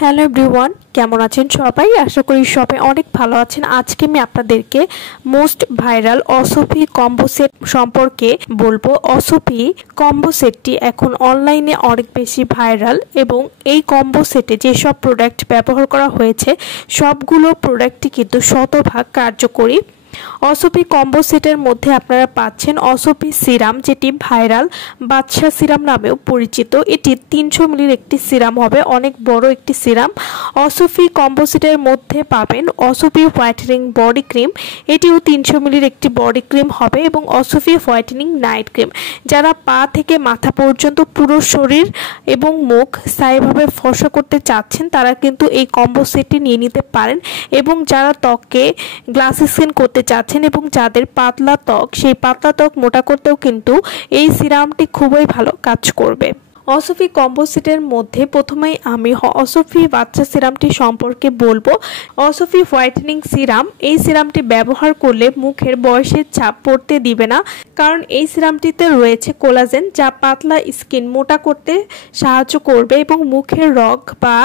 Hello everyone, কেমন আছেন সবাই? আশা করি সবাই অনেক ভালো আছেন। আজকে আমি আপনাদেরকে মোস্ট ভাইরাল অসফি কম্বো সেট সম্পর্কে বলবো। অসফি কম্বো সেটটি এখন অনলাইনে অনেক বেশি ভাইরাল এবং এই কম্বো সেটে যেসব প্রোডাক্ট ব্যবহার করা হয়েছে সবগুলো প্রোডাক্টই কিন্তু শতভাগ কার্যকরী। অসফি কম্বো সেটের মধ্যে আপনারা পাচ্ছেন অসফি সিরাম, যেটি ভাইরাল বাদশা সিরাম নামেও পরিচিত। এটি 300 মিলির একটি সিরাম হবে, অনেক বড় একটি সিরাম। অসফি কম্বো সেটের মধ্যে পাবেন অসফি হোয়াইটেনিং বডি ক্রিম, এটিও 300 মিলির একটি বডি ক্রিম হবে, এবং অসফি হোয়াইটেনিং নাইট ক্রিম। যারা পা থেকে মাথা পর্যন্ত পুরো শরীর এবং মুখ স্থায়ীভাবে ফর্সা করতে চাচ্ছেন তারা কিন্তু এই কম্বো সেটটি নিয়ে নিতে পারেন, এবং যারা ত্বকে গ্লাস স্কিন করতে চাচ্ছেন এবং যাদের পাতলা ত্বক, সেই পাতলা ত্বক মোটা করতেও কিন্তু এই সিরামটি খুবই ভালো কাজ করবে। অসফি কম্বো সেটের মধ্যে প্রথমেই আমি অসফি বাচ্চা সিরামটি সম্পর্কে বলবো। অসফি হোয়াইটেনিং সিরাম, এই সিরামটি ব্যবহার করলে মুখের বয়সের ছাপ পড়তে দিবে না, কারণ এই সিরামটিতে রয়েছে কোলাজেন, যা পাতলা স্কিন মোটা করতে সাহায্য করবে এবং মুখের রগ বা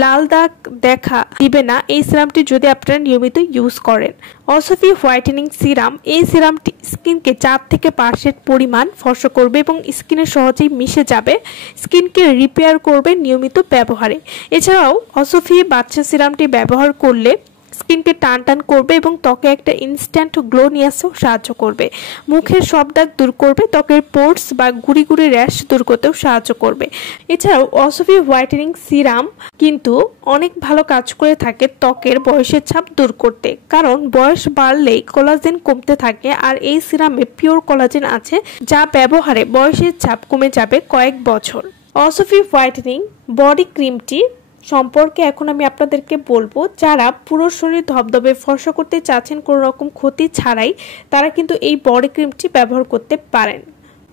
লাল দাগ দেখা দিবে না এই সিরামটি যদি আপনারা নিয়মিত ইউজ করেন। অসফি হোয়াইটেনিং সিরাম, এই সিরামটি স্কিনকে 4 থেকে 5% পরিমাণ ফর্সা করবে এবং স্কিনে সহজেই মিশে যাবে, স্কিনকে রিপেয়ার করবে নিয়মিত ব্যবহারে। এছাড়াও অসফি বাচ্চা সিরামটি ব্যবহার করলে স্কিনকে টান টান করবে এবং ত্বকে একটা ইনস্ট্যান্ট গ্লো নিয়ে আসতেও সাহায্য করবে। মুখের সব দাগ দূর করবে, ত্বকের পোর্স বা গুড়ি গুড়ি র্যাশ দূর করতেও সাহায্য করবে। এছাড়াও অসফি হোয়াইটেনিং সিরাম কিন্তু অনেক ভালো কাজ করে থাকে ত্বকের বয়সের ছাপ দূর করতে, কারণ বয়স বাড়লেই কোলাজেন কমতে থাকে, আর এই সিরামে পিওর কোলাজেন আছে, যা ব্যবহারে বয়সের ছাপ কমে যাবে কয়েক বছর। অসফি হোয়াইটেনিং বডি ক্রিমটি সম্পর্কে এখন আমি আপনাদেরকে বলবো। যারা পুরো শরীর ধবধবে ফর্সা করতে চাচ্ছেন কোনো রকম ক্ষতি ছাড়াই, তারা কিন্তু এই বডি ক্রিমটি ব্যবহার করতে পারেন।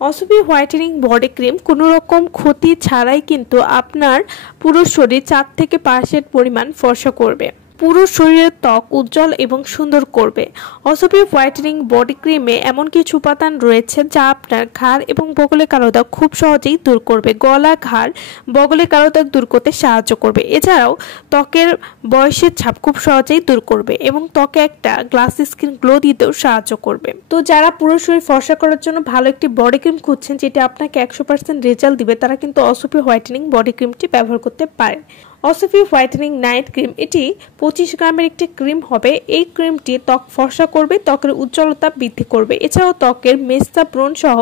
অসফি হোয়াইটেনিং বডি ক্রিম কোনো রকম ক্ষতি ছাড়াই কিন্তু আপনার পুরো শরীর 4 থেকে 5% পরিমাণ ফর্সা করবে, পুরো শরীরের ত্বক উজ্জ্বল এবং সুন্দর করবে। অসফি হোয়াইটেনিং বডি ক্রিমে এমন কিছু উপাদান রয়েছে যা আপনার ঘাড় এবং বগলে কালো দাগ খুব সহজেই দূর করবে, গলা, ঘাড়, বগলে কালো দাগ দূর করতে সাহায্য করবে। এছাড়াও ত্বকের বয়সের ছাপ খুব সহজেই দূর করবে এবং ত্বকে একটা গ্লাস স্কিন গ্লো দিতেও সাহায্য করবে। তো যারা পুরো শরীর ফর্সা করার জন্য ভালো একটি বডি ক্রিম খুঁজছেন যেটা আপনাকে 100% রেজাল্ট দিবে, তারা কিন্তু অসফি হোয়াইটেনিং বডি ক্রিমটি ব্যবহার করতে পারেন। অসফি হোয়াইটেনিং নাইট ক্রিম, এটি 25 গ্রামের একটি ক্রিম হবে। এই ক্রিমটি ত্বক ফর্সা করবে, ত্বকের উজ্জ্বলতা বৃদ্ধি করবে, এছাড়াও ত্বকের মেস্তা, ব্রণ সহ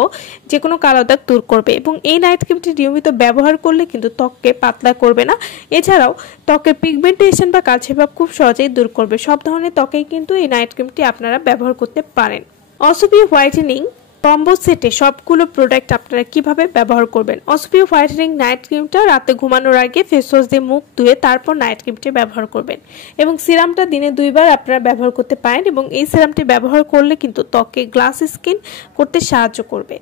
যে কোনো কালো দাগ দূর করবে, এবং এই নাইট ক্রিমটি নিয়মিত ব্যবহার করলে কিন্তু ত্বককে পাতলা করবে না। এছাড়াও ত্বকের পিগমেন্টেশন বা কালচে ভাব খুব সহজেই দূর করবে। সব ধরনের ত্বকেই কিন্তু এই নাইট ক্রিমটি আপনারা ব্যবহার করতে পারেন। অসফি হোয়াইটেনিং কম্বো সেটে সবগুলো প্রোডাক্ট আপনারা কিভাবে ব্যবহার করবেন। অসফি হোয়াইটেনিং নাইট ক্রিমটা রাতে ঘুমানোর আগে ফেস ওয়াশ দিয়ে মুখ ধুয়ে তারপর নাইট ক্রিমটি ব্যবহার করবেন, এবং সিরামটা দিনে 2 বার আপনারা ব্যবহার করতে পারেন, এবং এই সিরামটি ব্যবহার করলে কিন্তু ত্বকে গ্লাস স্কিন করতে সাহায্য করবে।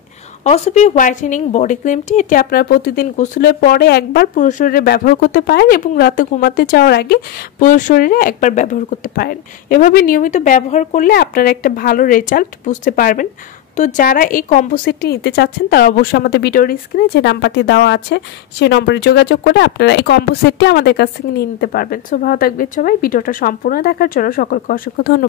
অসফি হোয়াইটেনিং বডি ক্রিমটি, এটি আপনারা প্রতিদিন গোসলের পরে একবার পুরো শরীরে ব্যবহার করতে পারেন, এবং রাতে ঘুমাতে যাওয়ার আগে পুরো শরীরে একবার ব্যবহার করতে পারেন। এভাবে নিয়মিত ব্যবহার করলে আপনারা একটা ভালো রেজাল্ট বুঝতে পারবেন। তো যারা এই কম্বো সেটটি নিতে চাচ্ছেন তারা অবশ্যই আমাদের ভিডিওর স্ক্রিনে যে নাম্বারটি দেওয়া আছে সেই নম্বরে যোগাযোগ করে আপনারা এই কম্বো সেটটি আমাদের কাছ থেকে নিয়ে নিতে পারবেন। সো ভালো থাকবেন সবাই। ভিডিওটা সম্পূর্ণ দেখার জন্য সকলকে অসংখ্য ধন্যবাদ।